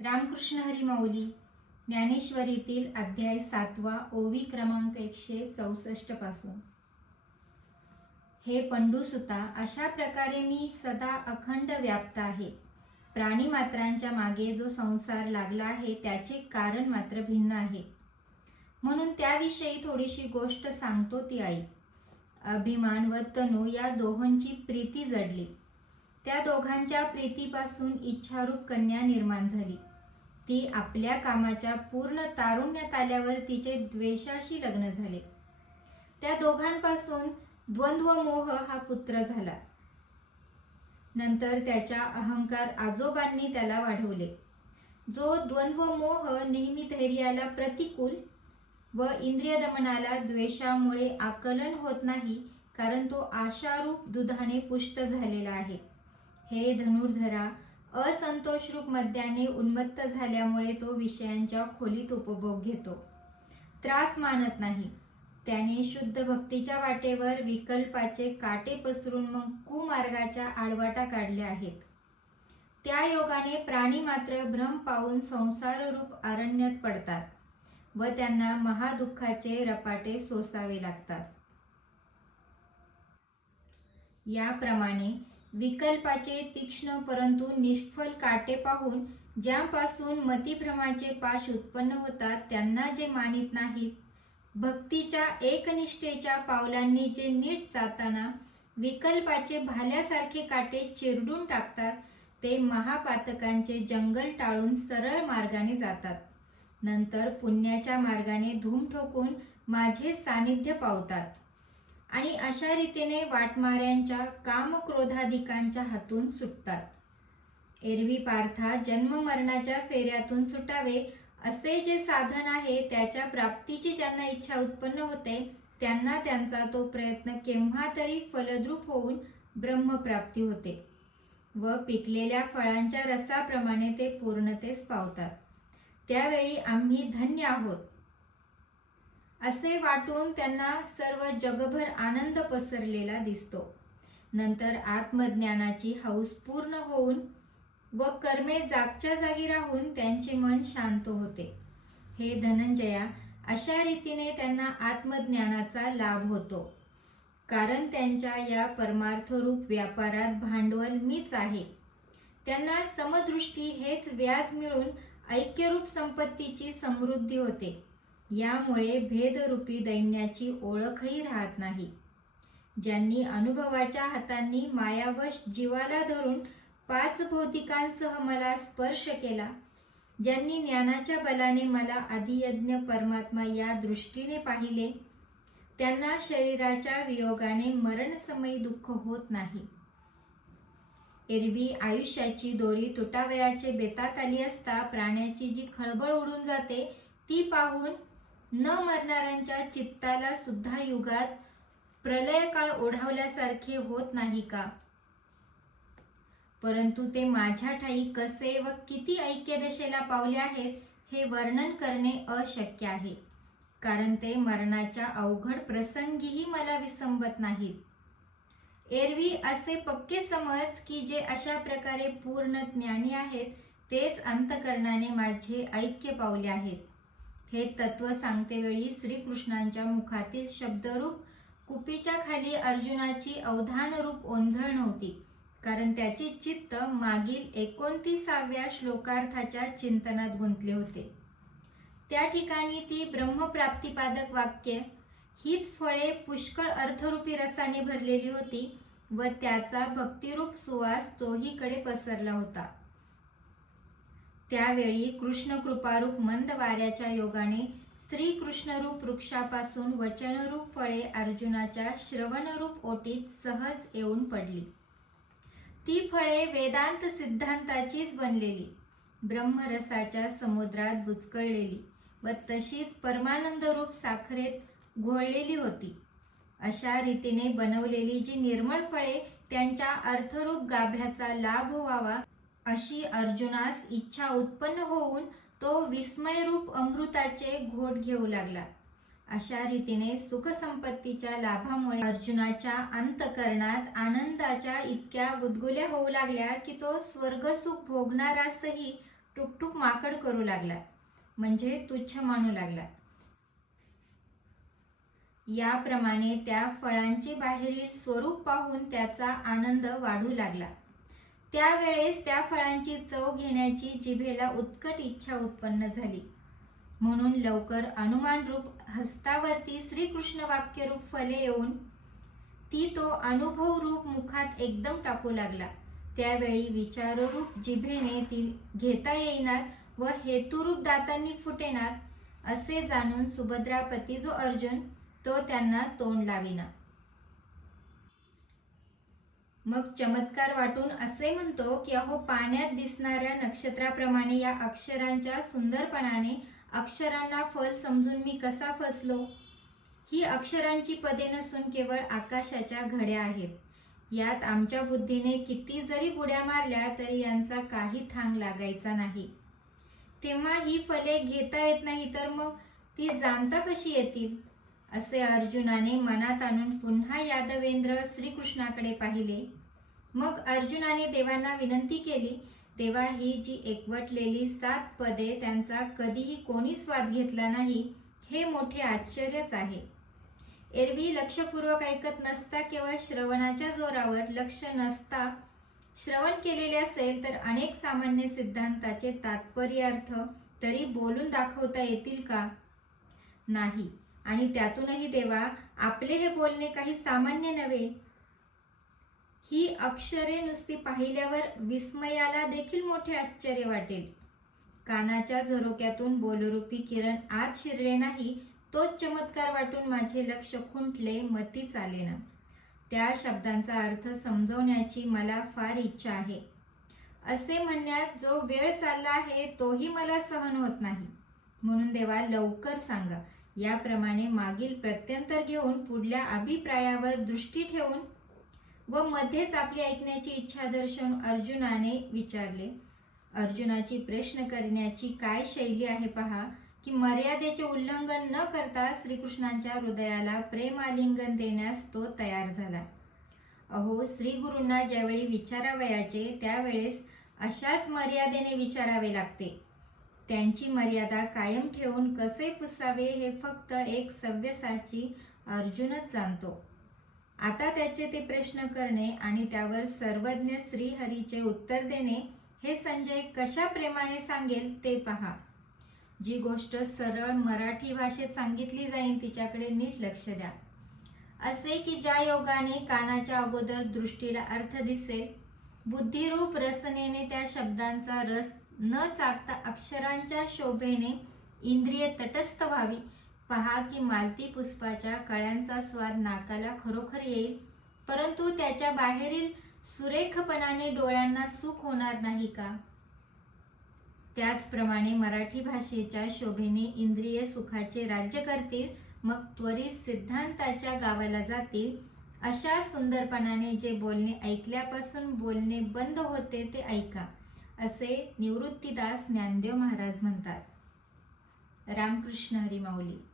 रामकृष्ण हरी माऊली ज्ञानेश्वरीतील अध्याय सातवा ओवी क्रमांक एकशे चौसष्टपासून. हे पंडूसुता अशा प्रकारे मी सदा अखंड व्याप्त आहे. प्राणीमात्रांच्या मागे जो संसार लागला आहे त्याचे कारण मात्र भिन्न आहे. म्हणून त्याविषयी थोडीशी गोष्ट सांगतो ती आई. अभिमान व तनू या दोहोंची प्रीती जडली. त्या दोघांच्या प्रीतीपासून इच्छारूप कन्या निर्माण झाली. ती आपल्या कामाच्या पूर्ण तारुण्यात आल्यावर तिचे द्वेषाशी लग्न झाले. त्या दोघांपासून द्वंद्व मोह हा पुत्र झाला. नंतर त्याच्या अहंकार आजोबांनी त्याला वाढवले. जो द्वंद्व मोह नेहमी धैर्याला प्रतिकूल व इंद्रिय दमनाला द्वेषामुळे आकलन होत नाही कारण तो आशारूप दुधाने पुष्ट झालेला आहे. हे धनुर्धरा असंतोषरूप मद्याने उन्मत्त झाल्यामुळे तो विषयांच्या खोलीत उपभोग घेतो. त्रास मानत नाही. त्याने शुद्ध भक्तीच्या वाटेवर विकल्पाचे काटे पसरून मग कुमार्गाच्या आडवाटा काढल्या आहेत. त्या योगाने प्राणी मात्र भ्रम पाहून संसाररूप अरण्यात पडतात व त्यांना महादुःखाचे रपाटे सोसावे लागतात. याप्रमाणे विकल्पाचे तीक्ष्ण परंतु निष्फल काटे पाहून ज्यापासून मतिभ्रमाचे पाश उत्पन्न होतात त्यांना जे मानित नाहीत. भक्तीच्या एकनिष्ठेच्या पावलांनी जे नीट जाताना विकल्पाचे भाल्यासारखे काटे चिरडून टाकतात ते महापातकांचे जंगल टाळून सरळ मार्गाने जातात. नंतर पुण्याच्या मार्गाने धूम ठोकून माझे सानिध्य पावतात. आणि अशा रीतीने वाटमाऱ्यांच्या कामक्रोधाधिकांच्या हातून सुटतात. एरवी पार्था जन्ममरणाच्या फेऱ्यातून सुटावे असे जे साधन आहे त्याच्या प्राप्तीची ज्यांना इच्छा उत्पन्न होते त्यांना त्यांचा तो प्रयत्न केव्हा तरी फलद्रूप होऊन ब्रह्मप्राप्ती होते व पिकलेल्या फळांच्या रसाप्रमाणे ते पूर्णतेस पावतात. त्यावेळी आम्ही धन्य आहोत. असे वाटून त्यांना सर्व जगभर आनंद पसरलेला दिसतो. नंतर आत्मज्ञानाची हौस पूर्ण होऊन व कर्मे जागच्या जागी राहून त्यांचे मन शांत होते. हे धनंजया अशा रीतीने त्यांना आत्मज्ञानाचा लाभ होतो. कारण त्यांच्या या परमार्थरूप व्यापारात भांडवल मीच आहे. त्यांना समदृष्टी हेच व्याज मिळून ऐक्यरूप संपत्तीची समृद्धी होते. यामुळे भेदरूपी दैन्याची ओळखही राहत नाही. ज्यांनी अनुभवाच्या हातांनी मायावश जीवाला धरून पाच भौतिकांसह मला स्पर्श केला ज्यांनी ज्ञानाच्या बलाने मला आदियज्ञ परमात्मा या दृष्टीने पाहिले त्यांना शरीराच्या वियोगाने मरणसमयी दुःख होत नाही. एरवी आयुष्याची दोरी तुटावयाचे बेतात आली असता प्राण्याची जी खळबळ उडून जाते ती पाहून न मरणाऱ्यांच्या चित्ताला सुद्धा युगात प्रलय काळ ओढावल्यासारखे होत नाही का? परंतु ते माझ्या ठाई कसे व किती ऐक्यदशेला पावले आहेत हे वर्णन करणे अशक्य आहे. कारण ते मरणाच्या अवघड प्रसंगीही मला विसंबत नाहीत. एरवी असे पक्के समज की जे अशा प्रकारे पूर्ण ज्ञानी आहेत तेच अंतकरणाने माझे ऐक्य पावले आहेत. हे तत्व सांगते वेळी श्रीकृष्णांच्या मुखातील शब्दरूप कुपीच्या खाली अर्जुनाची अवधानरूप ओंझळ नव्हती कारण त्याचे चित्त मागील एकोणतीसाव्या श्लोकार्थाच्या चिंतनात गुंतले होते. त्या ठिकाणी ती ब्रह्मप्राप्तिपादक वाक्य हीच फळे पुष्कळ अर्थरूपी रसाने भरलेली होती व त्याचा भक्तिरूप सुवास चोहीकडे पसरला होता. त्यावेळी कृष्णकृपारूप मंद वाऱ्याच्या योगाने श्रीकृष्णरूप वृक्षापासून वचनरूप फळे अर्जुनाच्या श्रवणरूप ओटीत सहज येऊन पडली. ती फळे वेदांत सिद्धांताचीच बनलेली. ब्रह्मरसाच्या समुद्रात बुचकळलेली व तशीच परमानंदरूप साखरेत घोळलेली होती. अशा रीतीने बनवलेली जी निर्मळ फळे त्यांच्या अर्थरूप गाभ्याचा लाभ व्हावा अशी अर्जुनास इच्छा उत्पन्न होऊन तो विस्मयरूप अमृताचे घोट घेऊ लागला. अशा रीतीने सुखसंपत्तीच्या लाभामुळे अर्जुनाच्या अंतकरणात आनंदाच्या इतक्या गुदगुल्या होऊ लागल्या की तो स्वर्गसुख भोगणारासही टुकटुक माकड करू लागला म्हणजे तुच्छ मानू लागला. याप्रमाणे त्या फळांचे बाहेरील स्वरूप पाहून त्याचा आनंद वाढू लागला. त्यावेळेस त्या फळांची चव घेण्याची जिभेला उत्कट इच्छा उत्पन्न झाली. म्हणून लवकर अनुमानरूप हस्तावरती श्रीकृष्ण वाक्यरूप फले येऊन ती तो अनुभव रूप मुखात एकदम टाकू लागला. त्यावेळी विचाररूप जिभेने ती घेता येईनात व हेतुरूप दातांनी फुटेनात असे जाणून सुभद्रापती जो अर्जुन तो त्यांना तोंड लाविना. मग चमत्कार वाटून असे म्हणतो की अहो पाण्यात दिसणाऱ्या नक्षत्राप्रमाणे या अक्षरांच्या सुंदरपणाने अक्षरांना फल समजून मी कसा फसलो? ही अक्षरांची पदे नसून केवळ आकाशाच्या घड्या आहेत. यात आमच्या बुद्धीने किती जरी बुड्या मारल्या तरी यांचा काही थांग लागायचा नाही. तेव्हा ही फले घेता येत नाही तर मग ती जाणता कशी येतील? असे अर्जुनाने मनात आणून पुन्हा यादवेंद्र श्रीकृष्णाकडे पाहिले. मग अर्जुनाने देवांना विनंती केली तेव्हा ही जी एकवटलेली सात पदे त्यांचा कधीही कोणी स्वाद घेतला नाही हे मोठे आश्चर्यच आहे. एरवी लक्षपूर्वक ऐकत नसता केवळ श्रवणाच्या जोरावर लक्ष नसता. श्रवण केलेले असेल तर अनेक सामान्य सिद्धांताचे तात्पर्य अर्थ तरी बोलून दाखवता येतील का? नाही. आणि त्यातूनही देवा आपले हे बोलणे काही सामान्य नव्हे. ही अक्षरे नुसती पाहिल्यावर विस्मयाला देखील मोठे आश्चर्य वाटेल. कानाच्या झरोक्यातून बोलरूपी किरण आत शिरले नाही तोच चमत्कार वाटून माझे लक्ष खुंटले मती चालेना. त्या शब्दांचा अर्थ समजवण्याची मला फार इच्छा आहे. असे म्हणण्यात जो वेळ चालला आहे तोही मला सहन होत नाही. म्हणून देवा लवकर सांगा. याप्रमाणे मागील प्रत्यंतर घेऊन पुढल्या अभिप्रायावर दृष्टी ठेवून व मध्येच आपली ऐकण्याची इच्छा दर्शवून अर्जुनाने विचारले अर्जुनाची प्रश्न करण्याची काय शैली आहे पहा की मर्यादेचे उल्लंघन न करता श्रीकृष्णांच्या हृदयाला प्रेम आलिंगन देण्यास तो तयार झाला. अहो श्री गुरूंना ज्यावेळी विचारावयाचे त्यावेळेस अशाच मर्यादेने विचारावे लागते. त्यांची मर्यादा कायम ठेवून कसे पुसावे हे फक्त एक सव्यसाची अर्जुनच जाणतो. आता त्याचे ते प्रश्न करणे आणि त्यावर सर्वज्ञ श्रीहरीचे उत्तर देणे हे संजय कशा प्रेमाने सांगेल ते पहा. जी गोष्ट सरळ मराठी भाषेत सांगितली जाईल तिच्याकडे नीट लक्ष द्या. असे की ज्या योगाने कानाच्या अगोदर दृष्टीला अर्थ दिसेल बुद्धिरूप रसनेने त्या शब्दांचा रस न चाकता अक्षरांच्या शोभेने इंद्रिय तटस्थ व्हावी. पहा की मालती पुष्पाच्या कळ्यांचा स्वाद नाकाला खरोखर येईल परंतु त्याच्या बाहेरील सुरेखपणाने डोळ्यांना सुख होणार नाही का? त्याचप्रमाणे मराठी भाषेच्या शोभेने इंद्रिय सुखाचे राज्य करतील मग त्वरित सिद्धांताच्या गावाला जातील. अशा सुंदरपणाने जे बोलणे ऐकल्यापासून बोलणे बंद होते ते ऐका. असे निवृत्तीदास ज्ञानदेव महाराज म्हणतात. रामकृष्ण हरी माऊली.